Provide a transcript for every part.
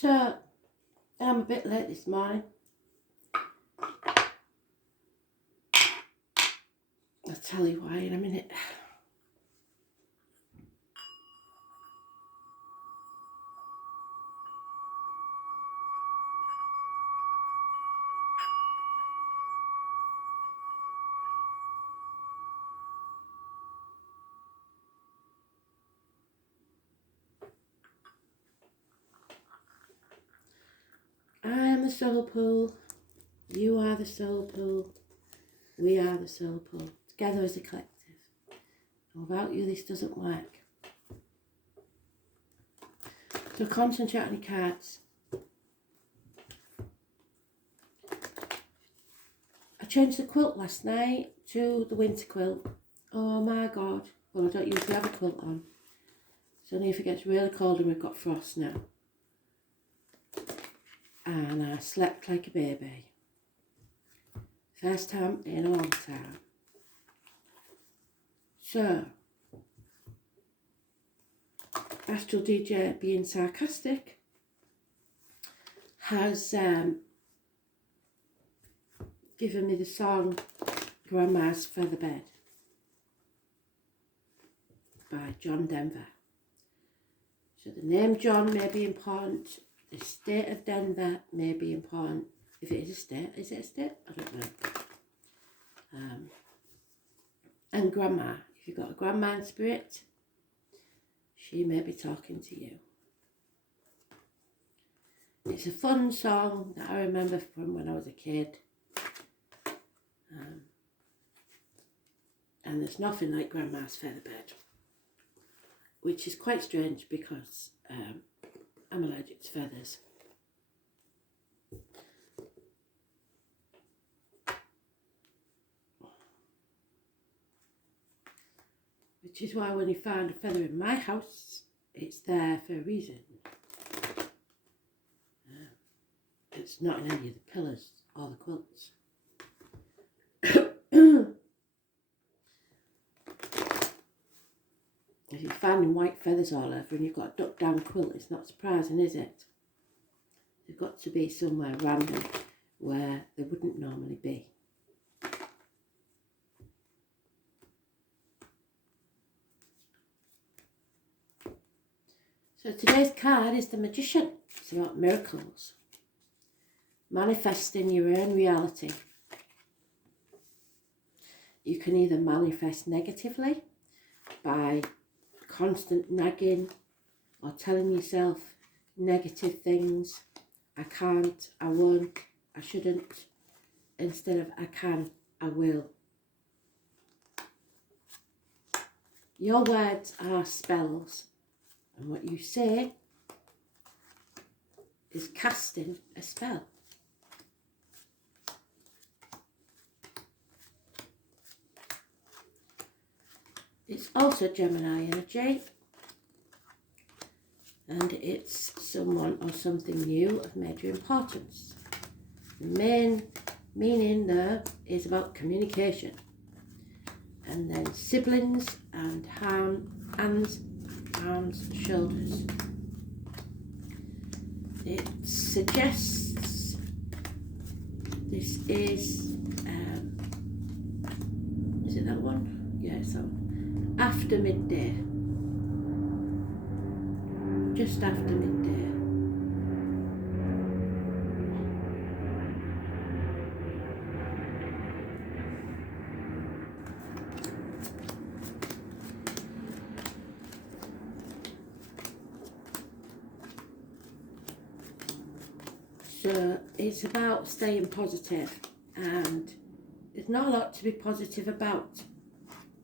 So, I'm a bit late this morning. I'll tell you why in a minute. I am the soul pool. You are the soul pool. We are the soul pool. Together as a collective. Without you, this doesn't work. So concentrate on your cards. I changed the quilt last night to the winter quilt. Oh my God. Well, I don't usually have a quilt on. It's only if it gets really cold and we've got frost now. And I slept like a baby. First time in a long time. So, Astral DJ being sarcastic has given me the song Grandma's Featherbed by John Denver. So the name John may be important, the state of Denver may be important. If it is a state, is it a state? I don't know. And Grandma, if you've got a grandma in spirit, she may be talking to you. It's a fun song that I remember from when I was a kid. And there's nothing like Grandma's Featherbed, which is quite strange because I'm allergic to feathers. Which is why when you find a feather in my house, it's there for a reason. It's not in any of the pillows or the quilts. If you're finding white feathers all over and you've got a duck down quilt, it's not surprising, is it? They've got to be somewhere random where they wouldn't normally be. So today's card is the Magician. It's about miracles. Manifesting your own reality. You can either manifest negatively by constant nagging or telling yourself negative things. I can't, I won't, I shouldn't. Instead of I can, I will. Your words are spells. And what you say is casting a spell. It's also Gemini energy. And it's someone or something new of major importance. The main meaning there is about communication. And then siblings and hands, arms, shoulders. It suggests this is it that one? Yeah, it's that one. After midday. Just after midday. So it's about staying positive, and there's not a lot to be positive about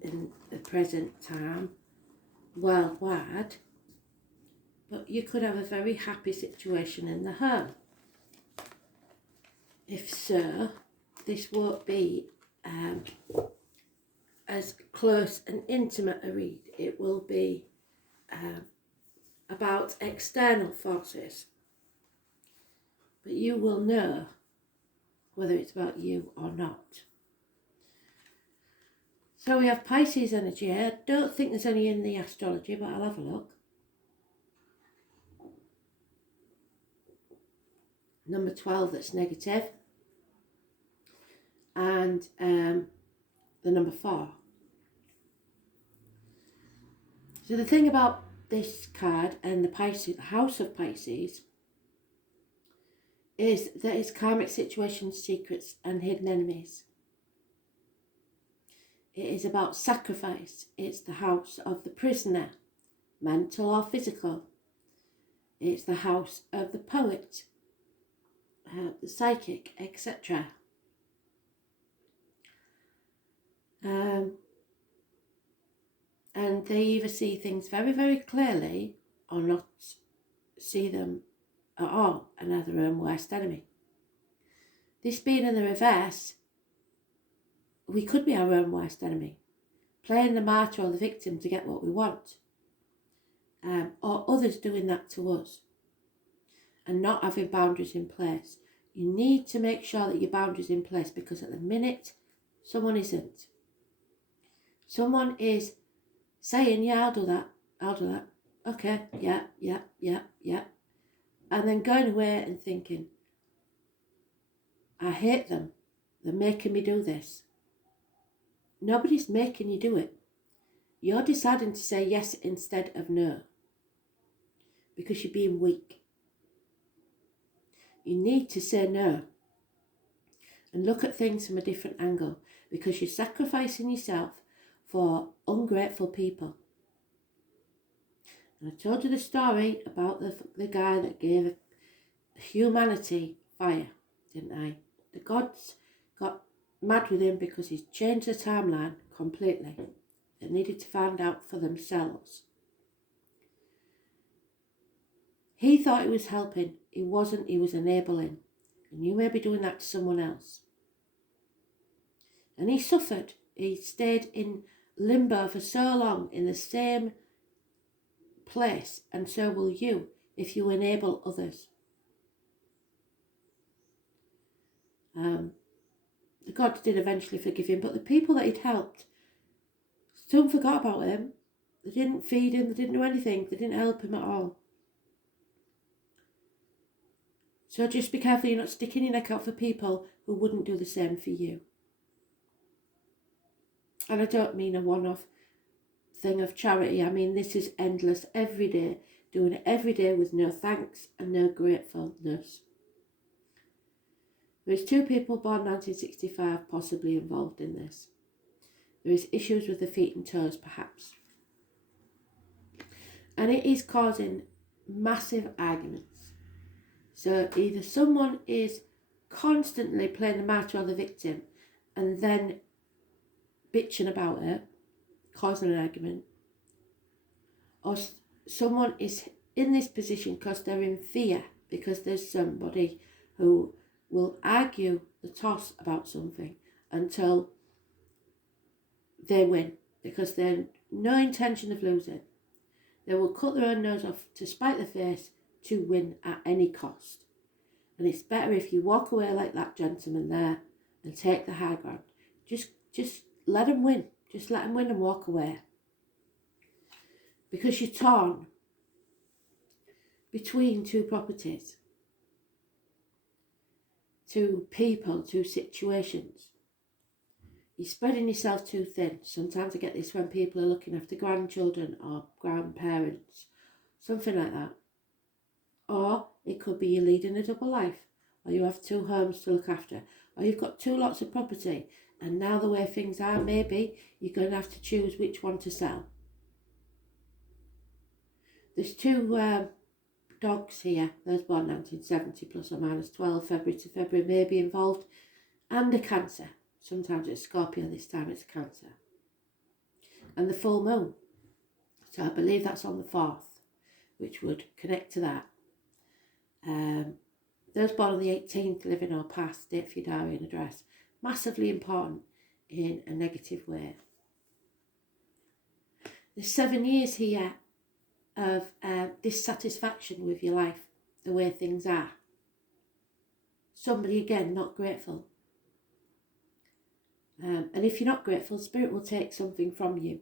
in the present time worldwide, but you could have a very happy situation in the home. If so, this won't be as close and intimate a read. It will be about external forces, but you will know whether it's about you or not. So we have Pisces energy here. I don't think there's any in the astrology, but I'll have a look. number 12 that's negative, and the number 4. So the thing about this card and the Pisces, the House of Pisces, is that it's karmic situations, secrets and hidden enemies. It is about sacrifice. It's the house of the prisoner, mental or physical. It's the house of the poet, the psychic, etc. And they either see things very, very clearly or not see them at all, and are their own worst enemy. This being in the reverse, we could be our own worst enemy, playing the martyr or the victim to get what we want, or others doing that to us, and not having boundaries in place. You need to make sure that your boundaries in place, because at the minute someone isn't. Someone is saying, yeah, I'll do that. Okay, yeah. And then going away and thinking, I hate them. They're making me do this. Nobody's making you do it. You're deciding to say yes instead of no, because you're being weak. You need to say no and look at things from a different angle, because you're sacrificing yourself for ungrateful people. And I told you the story about the guy that gave humanity fire, didn't I? The gods got mad with him because he's changed the timeline completely. They needed to find out for themselves. He thought he was helping. He wasn't. He was enabling. And you may be doing that to someone else. And he suffered. He stayed in limbo for so long in the same place, and so will you if you enable others. The gods did eventually forgive him, but the people that he'd helped soon forgot about him. They didn't feed him, they didn't do anything, they didn't help him at all. So just be careful you're not sticking your neck out for people who wouldn't do the same for you. And I don't mean a one-off thing of charity. I mean, this is endless, every day, doing it every day with no thanks and no gratefulness. There is 2 people born 1965 possibly involved in this. There is issues with the feet and toes, perhaps. And it is causing massive arguments. So either someone is constantly playing the martyr or the victim and then bitching about it, causing an argument, or someone is in this position because they're in fear, because there's somebody who will argue the toss about something until they win, because they're no intention of losing. They will cut their own nose off to spite their face to win at any cost. And it's better if you walk away like that gentleman there and take the high ground. Just let them win. Just let them win and walk away. Because you're torn between 2 properties, 2 people, 2 situations. You're spreading yourself too thin. Sometimes I get this when people are looking after grandchildren or grandparents, something like that. Or it could be you're leading a double life, or you have 2 homes to look after, or you've got 2 lots of property, and now the way things are, maybe you're going to have to choose which one to sell. There's 2 dogs here, those born 1970 plus or minus 12, February to February, may be involved, and a Cancer. Sometimes it's Scorpio, this time it's Cancer. And the full moon. So I believe that's on the 4th, which would connect to that. Those born on the 18th, living or past, date for your diary and address. Massively important in a negative way. There's 7 years here of dissatisfaction with your life, the way things are. Somebody, again, not grateful. And if you're not grateful, Spirit will take something from you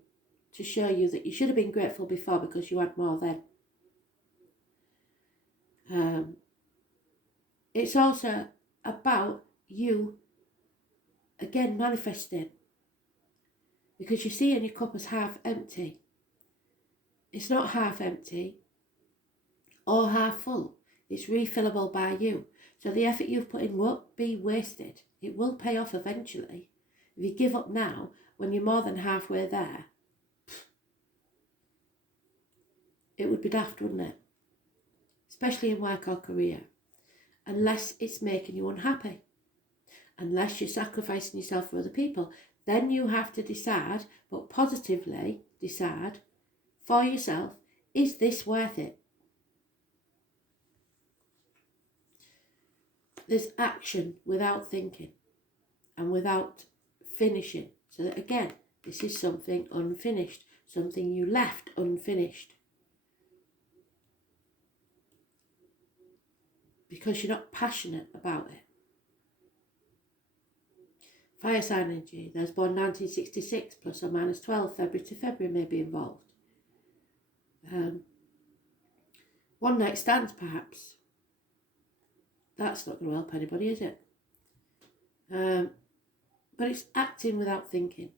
to show you that you should have been grateful before because you had more then. It's also about you, again, manifesting. Because you see in your cup as half empty. It's not half empty or half full. It's refillable by you. So the effort you've put in won't be wasted. It will pay off eventually. If you give up now, when you're more than halfway there, it would be daft, wouldn't it? Especially in work or career. Unless it's making you unhappy. Unless you're sacrificing yourself for other people. Then you have to decide, but positively decide for yourself, is this worth it? There's action without thinking and without finishing. So that again, this is something unfinished, something you left unfinished. Because you're not passionate about it. Fire sign energy, those born 1966 plus or minus 12, February to February may be involved. One night stands perhaps. That's not going to help anybody, is it? But it's acting without thinking.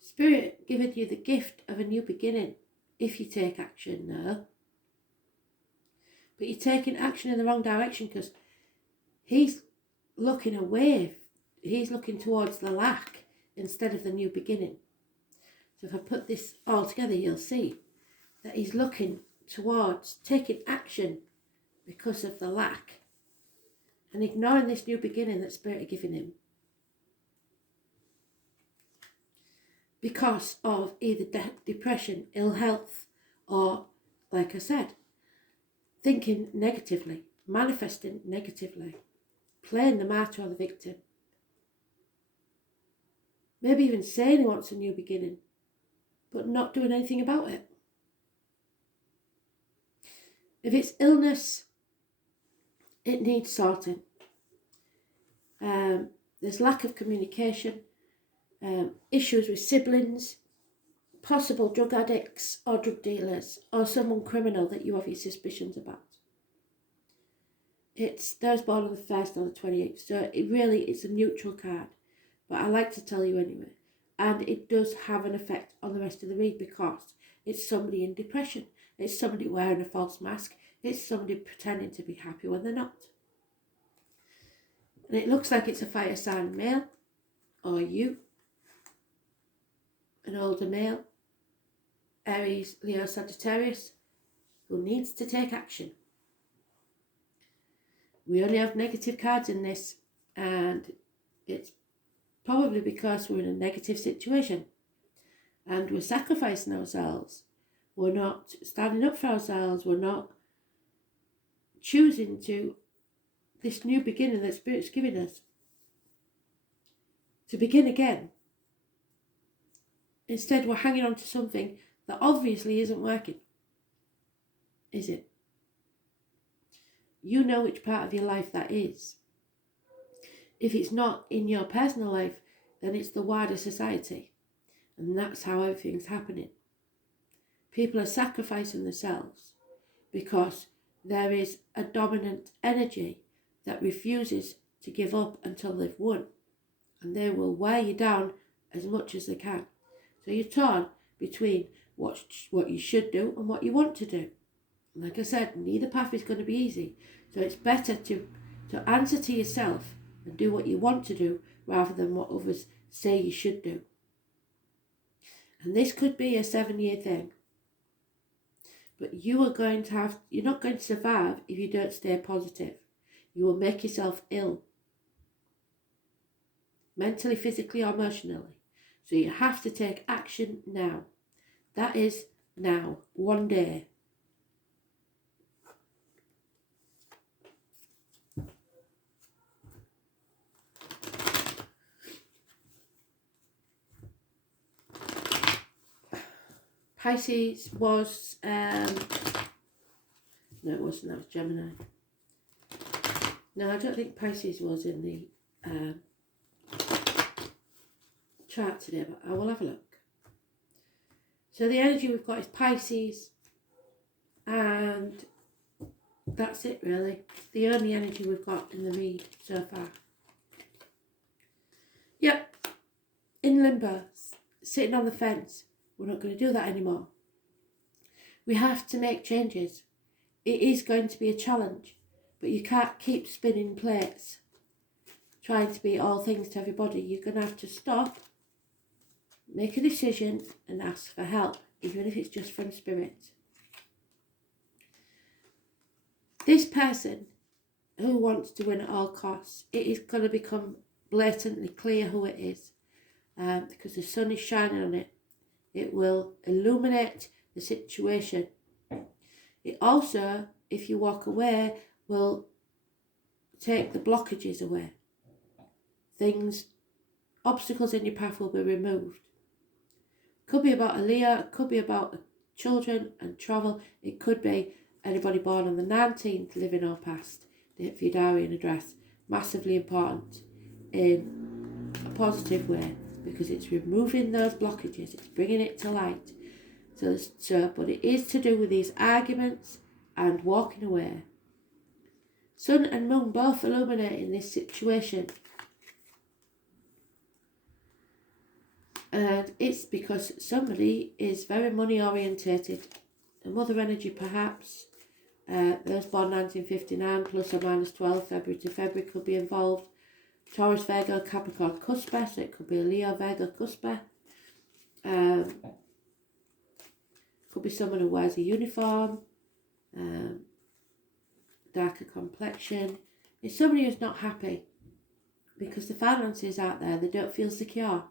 Spirit giveth you the gift of a new beginning if you take action now. But you're taking action in the wrong direction because he's looking away. He's looking towards the lack instead of the new beginning. So if I put this all together, you'll see that he's looking towards taking action because of the lack and ignoring this new beginning that Spirit are giving him because of either depression, ill health, or, like I said, thinking negatively, manifesting negatively, playing the martyr or the victim, maybe even saying he wants a new beginning but not doing anything about it. If it's illness, it needs sorting. There's lack of communication, issues with siblings, possible drug addicts or drug dealers, or someone criminal that you have your suspicions about. It's those born on the 1st or the 28th, so it's a neutral card, but I like to tell you anyway. And it does have an effect on the rest of the read because it's somebody in depression, it's somebody wearing a false mask, it's somebody pretending to be happy when they're not. And it looks like it's a fire sign male, or you, an older male, Aries, Leo, Sagittarius, who needs to take action. We only have negative cards in this, and it's probably because we're in a negative situation and we're sacrificing ourselves. We're not standing up for ourselves. We're not choosing to this new beginning that Spirit's giving us to begin again. Instead, we're hanging on to something that obviously isn't working, is it? You know which part of your life that is. If it's not in your personal life, then it's the wider society. And that's how everything's happening. People are sacrificing themselves because there is a dominant energy that refuses to give up until they've won. And they will wear you down as much as they can. So you're torn between what you should do and what you want to do. Like I said, neither path is going to be easy. So it's better to answer to yourself and do what you want to do rather than what others say you should do. And this could be a 7-year thing. But you're not going to survive if you don't stay positive. You will make yourself ill. Mentally, physically, or emotionally. So you have to take action now. That is now, one day. Pisces was, no it wasn't, that was Gemini. No, I don't think Pisces was in the chart today, but I will have a look. So the energy we've got is Pisces and That's it really. The only energy we've got in the read so far. Yep. In limbo. Sitting on the fence. We're not going to do that anymore. We have to make changes. It is going to be a challenge. But you can't keep spinning plates. Trying to be all things to everybody. You're going to have to stop. Make a decision and ask for help. Even if it's just from spirit. This person who wants to win at all costs, it is going to become blatantly clear who it is, because the sun is shining on it. It will illuminate the situation. It also, if you walk away, will take the blockages away. Obstacles in your path will be removed. Could be about a Leo, it could be about children and travel, it could be anybody born on the 19th, living or past, for your diary and address. Massively important in a positive way, because it's removing those blockages, it's bringing it to light. But it is to do with these arguments and walking away. Sun and moon both illuminating this situation. And it's because somebody is very money orientated. A mother energy perhaps. Those born 1959 plus or minus 12 February to February could be involved. Taurus, Virgo, Capricorn, Cuspa, so it could be a Leo, Virgo, Cuspa. Could be someone who wears a uniform, darker complexion. It's somebody who's not happy because the finances out there, they don't feel secure.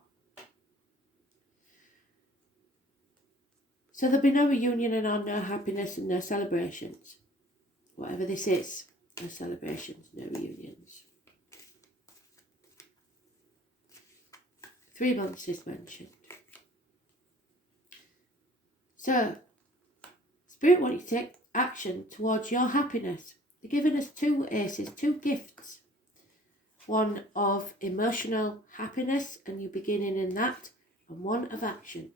So there'll be no reunion and no happiness and no celebrations. Whatever this is, no celebrations, no reunions. 3 months is mentioned. So, Spirit want you to take action towards your happiness. They're giving us 2 aces, 2 gifts. One of emotional happiness, and you're beginning in that, and one of action.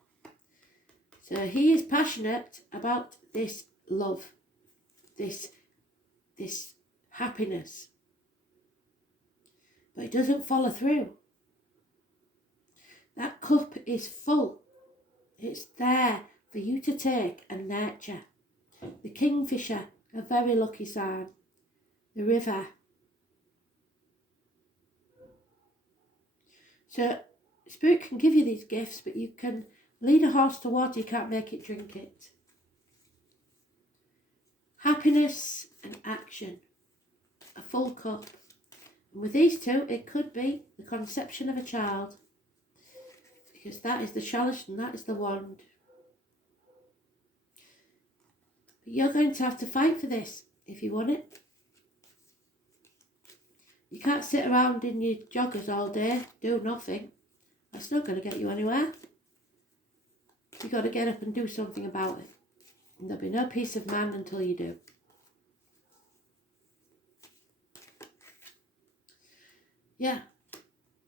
So he is passionate about this love, this happiness. But it doesn't follow through. That cup is full. It's there for you to take and nurture. The kingfisher, a very lucky sign. The river. So Spirit can give you these gifts, but you can lead a horse to water, you can't make it drink it. Happiness and action. A full cup. And with these 2, it could be the conception of a child. Because that is the chalice and that is the wand. But you're going to have to fight for this if you want it. You can't sit around in your joggers all day, do nothing. That's not going to get you anywhere. You've got to get up and do something about it. And there'll be no peace of mind until you do. Yeah.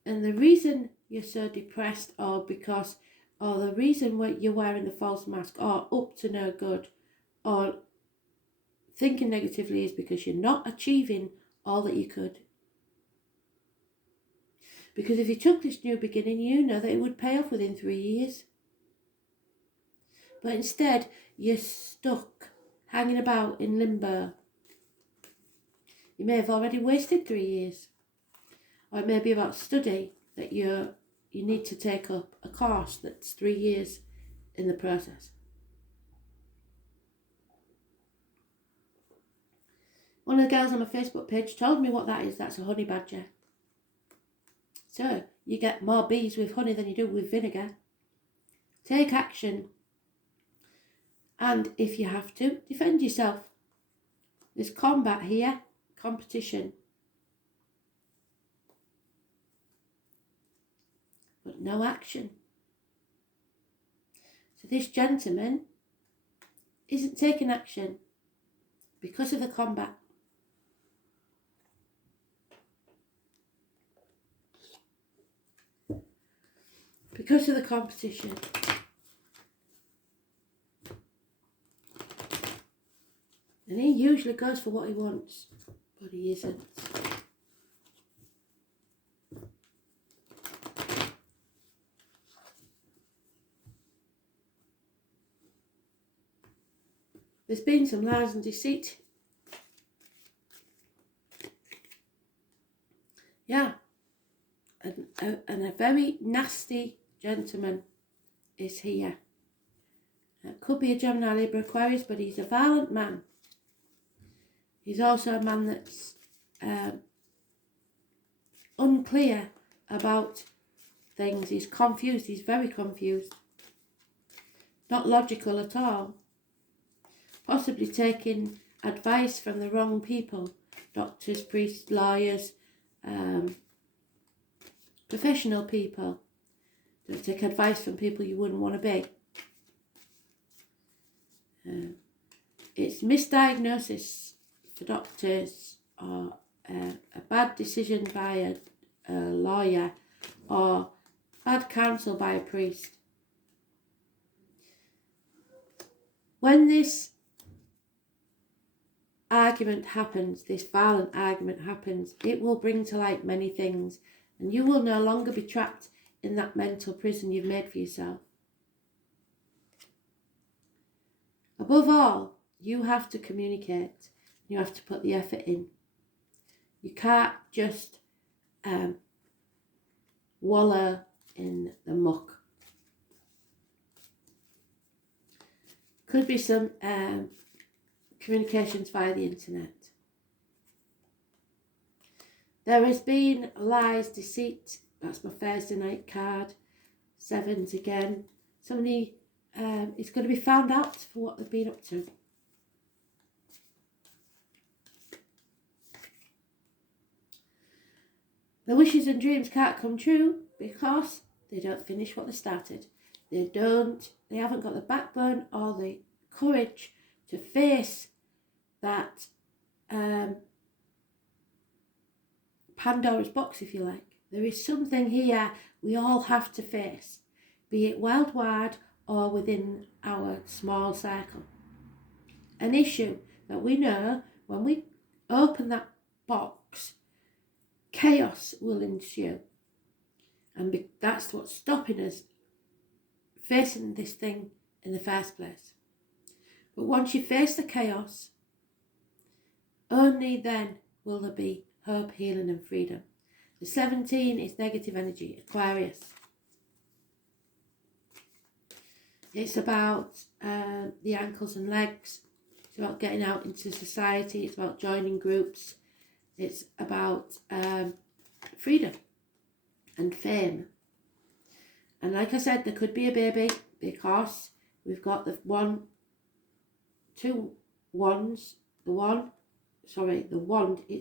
And the reason you're so depressed or the reason why you're wearing the false mask or up to no good or thinking negatively is because you're not achieving all that you could. Because if you took this new beginning, you know that it would pay off within 3 years. But instead, you're stuck, hanging about in limbo. You may have already wasted 3 years. Or it may be about study that you need to take up a course that's 3 years in the process. One of the girls on my Facebook page told me what that is. That's a honey badger. So, you get more bees with honey than you do with vinegar. Take action. And if you have to, defend yourself. There's combat here, competition. But no action. So this gentleman isn't taking action because of the combat. Because of the competition. And he usually goes for what he wants, but he isn't. There's been some lies and deceit. Yeah. And a very nasty gentleman is here. It could be a Gemini, Libra, Aquarius, but he's a violent man. He's also a man that's unclear about things. He's confused. He's very confused. Not logical at all. Possibly taking advice from the wrong people. Doctors, priests, lawyers, professional people. Don't take advice from people you wouldn't want to be. It's misdiagnosis for doctors, or a bad decision by a lawyer, or bad counsel by a priest. When this argument happens, this violent argument happens, it will bring to light many things, and you will no longer be trapped in that mental prison you've made for yourself. Above all, you have to communicate. You have to put the effort in. You can't just wallow in the muck. Could be some communications via the internet. There has been lies, deceit. That's my Thursday night card. Sevens again. Somebody is going to be found out for what they've been up to. The wishes and dreams can't come true because they don't finish what they started. They haven't got the backbone or the courage to face that Pandora's box, if you like. There is something here we all have to face, be it worldwide or within our small circle. An issue that we know when we open that box, chaos will ensue. And that's what's stopping us facing this thing in the first place. But once you face the chaos, only then will there be hope, healing and freedom. The 17 is negative energy, Aquarius. It's about the ankles and legs. It's about getting out into society. It's about joining groups. It's about freedom and fame. And like I said, there could be a baby because we've got the wand, it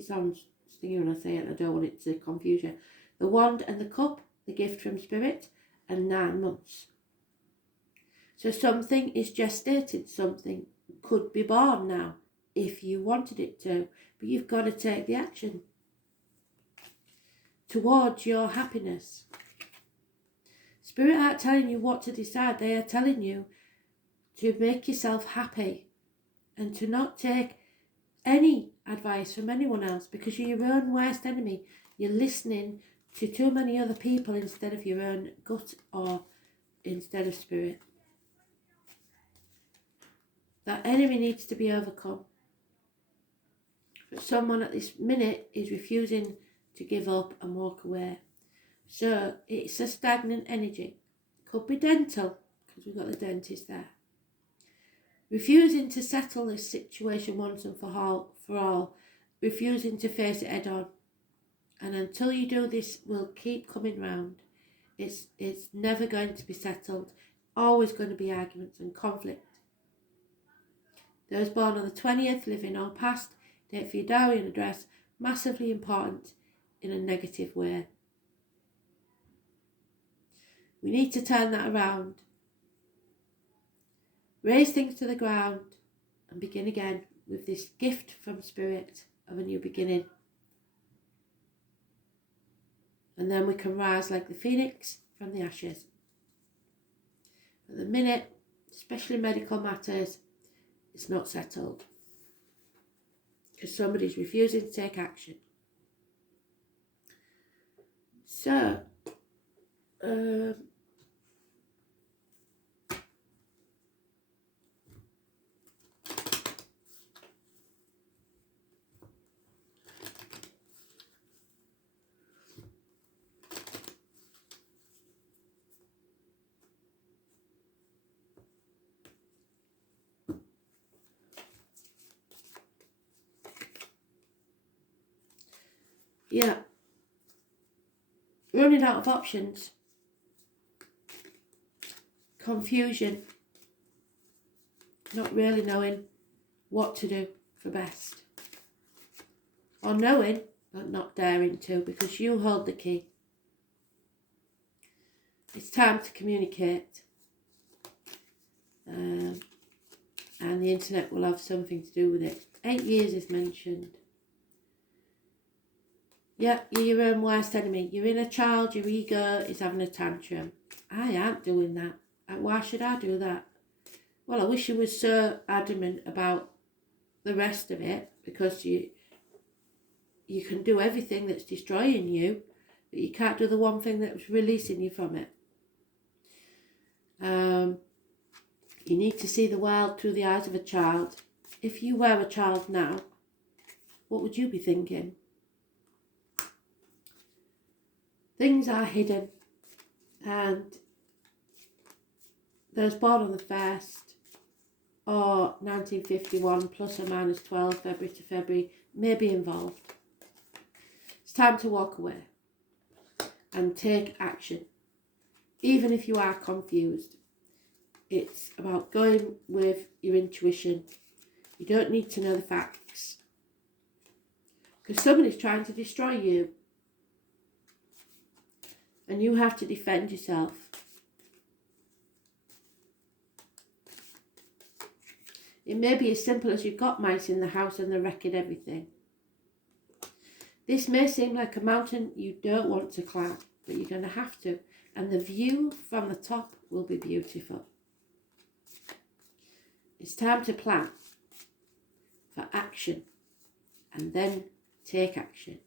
sounds stingy when I say it, I don't want it to confuse you. The wand and the cup, the gift from spirit, and 9 months. So something is gestated, something could be born now, if you wanted it to, but you've got to take the action towards your happiness. Spirit aren't telling you what to decide, they are telling you to make yourself happy and to not take any advice from anyone else, because you're your own worst enemy. You're listening to too many other people instead of your own gut or instead of spirit. That enemy needs to be overcome. But someone at this minute is refusing to give up and walk away. So it's a stagnant energy. Could be dental, because we've got the dentist there. Refusing to settle this situation once and for all, refusing to face it head on. And until you do, this will keep coming round. It's never going to be settled. Always going to be arguments and conflict. Those born on the 20th, living or past, date for your diary and address, massively important in a negative way. We need to turn that around. Raise things to the ground and begin again with this gift from spirit of a new beginning. And then we can rise like the phoenix from the ashes. At the minute, especially medical matters, it's not settled. because somebody's refusing to take action. So, yeah, running out of options, confusion, not really knowing what to do for best, or knowing but not daring to, because you hold the key. It's time to communicate, and the internet will have something to do with it. 8 years is mentioned. Yeah, you're your own worst enemy. Your inner child, your ego is having a tantrum. I ain't doing that. Why should I do that? Well, I wish you were so adamant about the rest of it, because you can do everything that's destroying you, but you can't do the one thing that's releasing you from it. You need to see the world through the eyes of a child. If you were a child now, what would you be thinking? Things are hidden, and those born on the 1st or 1951 plus or minus 12 February to February may be involved. It's time to walk away and take action, even if you are confused. It's about going with your intuition. You don't need to know the facts, because somebody's trying to destroy you, and you have to defend yourself. It may be as simple as you've got mice in the house and they're wrecking everything. This may seem like a mountain you don't want to climb, but you're going to have to. And the view from the top will be beautiful. It's time to plan for action and then take action.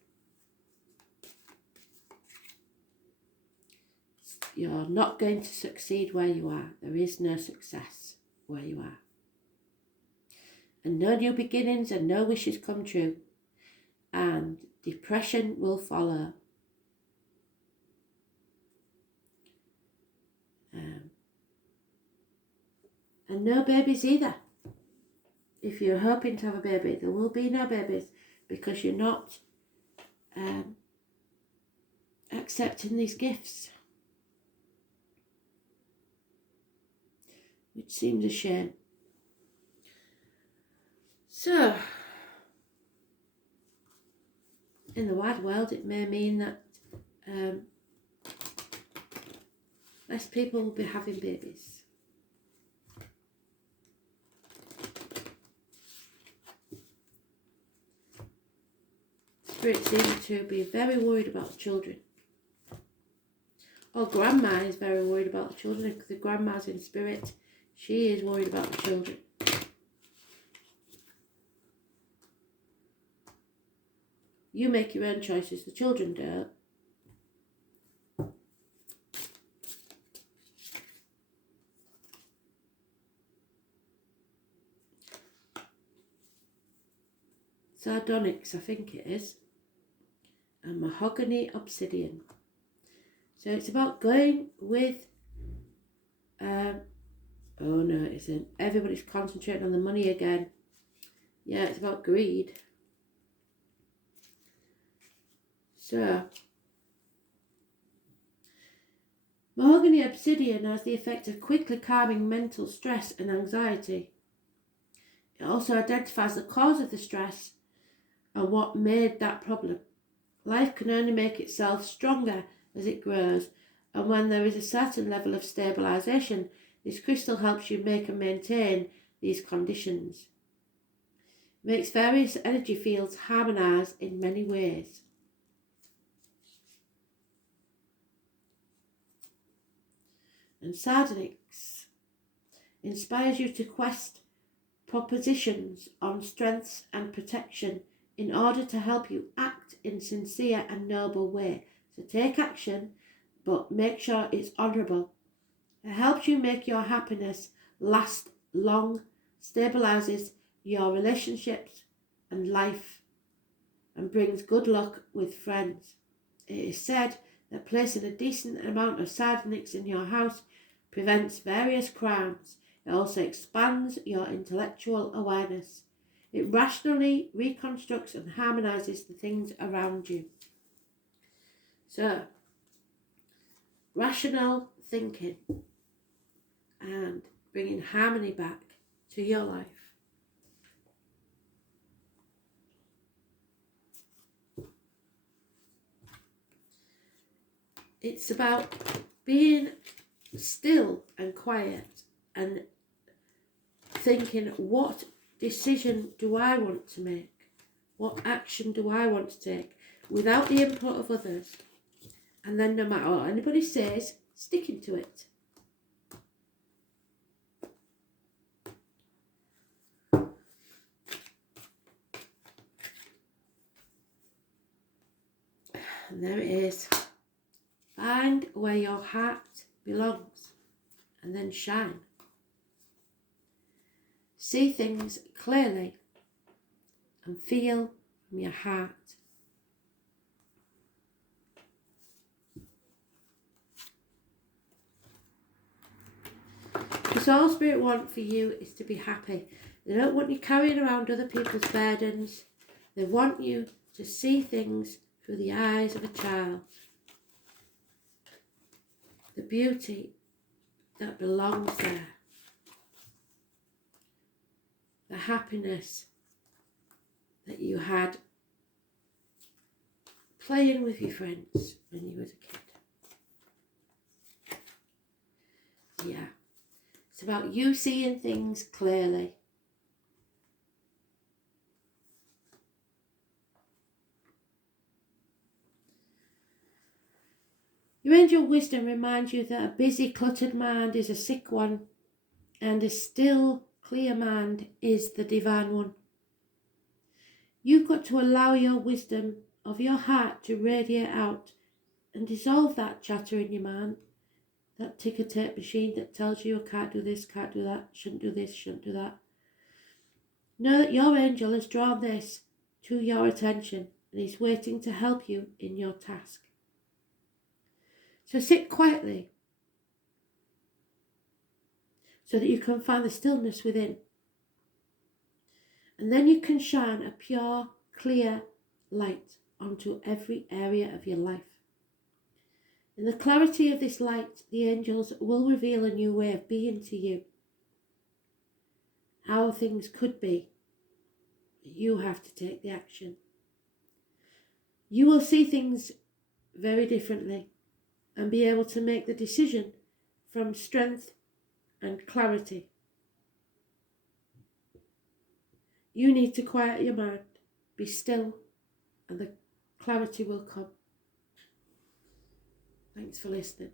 You're not going to succeed where you are. There is no success where you are. And no new beginnings and no wishes come true. And depression will follow. And no babies either. If you're hoping to have a baby, there will be no babies, because you're not accepting these gifts, which seems a shame. So, in the wide world, it may mean that less people will be having babies. Spirit seems to be very worried about the children. Or grandma is very worried about the children, because the grandma's in spirit. She is worried about the children. You make your own choices, the children don't. Sardonyx, I think it is. And mahogany obsidian. So it's about going with, oh no it isn't. Everybody's concentrating on the money again. Yeah, it's about greed. So, mahogany obsidian has the effect of quickly calming mental stress and anxiety. It also identifies the cause of the stress and what made that problem. Life can only make itself stronger as it grows, and when there is a certain level of stabilisation, this crystal helps you make and maintain these conditions. It makes various energy fields harmonise in many ways. And sardonyx inspires you to quest propositions on strengths and protection in order to help you act in sincere and noble way. So take action, but make sure it's honourable. It helps you make your happiness last long, stabilises your relationships and life, and brings good luck with friends. It is said that placing a decent amount of sardonyx in your house prevents various crimes. It also expands your intellectual awareness. It rationally reconstructs and harmonises the things around you. So, rational thinking and bringing harmony back to your life. It's about being still and quiet and thinking, what decision do I want to make? What action do I want to take without the input of others? And then no matter what anybody says, sticking to it. And there it is. Find where your heart belongs and then shine. See things clearly and feel from your heart. Because all Spirit want for you is to be happy. They don't want you carrying around other people's burdens. They want you to see things through the eyes of a child. The beauty that belongs there. The happiness that you had playing with your friends when you was a kid. Yeah. It's about you seeing things clearly. Your angel wisdom reminds you that a busy, cluttered mind is a sick one, and a still, clear mind is the divine one. You've got to allow your wisdom of your heart to radiate out and dissolve that chatter in your mind, that ticker tape machine that tells you I can't do this, can't do that, shouldn't do this, shouldn't do that. Know that your angel has drawn this to your attention and is waiting to help you in your task. So sit quietly so that you can find the stillness within. And then you can shine a pure, clear light onto every area of your life. In the clarity of this light, the angels will reveal a new way of being to you. How things could be. You have to take the action. You will see things very differently and be able to make the decision from strength and clarity. You need to quiet your mind, be still, and the clarity will come. Thanks for listening.